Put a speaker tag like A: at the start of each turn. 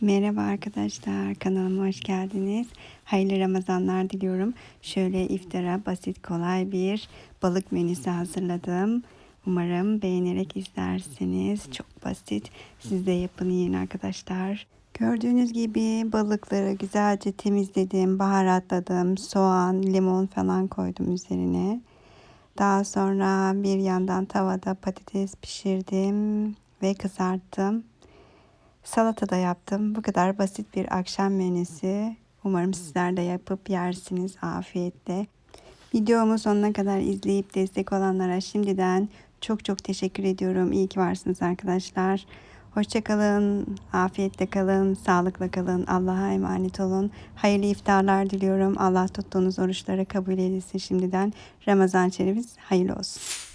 A: Merhaba arkadaşlar, kanalıma hoş geldiniz. Hayırlı Ramazanlar diliyorum. Şöyle iftara basit kolay bir balık menüsü hazırladım. Umarım beğenerek izlersiniz. Çok basit. Siz de yapın yiyin arkadaşlar. Gördüğünüz gibi balıkları güzelce temizledim, baharatladım. Soğan, limon falan koydum üzerine. Daha sonra bir yandan tavada patates pişirdim ve kızarttım. Salata da yaptım. Bu kadar basit bir akşam menüsü. Umarım sizler de yapıp yersiniz afiyetle. Videomu sonuna kadar izleyip destek olanlara şimdiden çok çok teşekkür ediyorum. İyi ki varsınız arkadaşlar. Hoşçakalın, afiyetle kalın, sağlıkla kalın, Allah'a emanet olun. Hayırlı iftarlar diliyorum. Allah tuttuğunuz oruçları kabul eylesin şimdiden. Ramazan şerifiniz hayırlı olsun.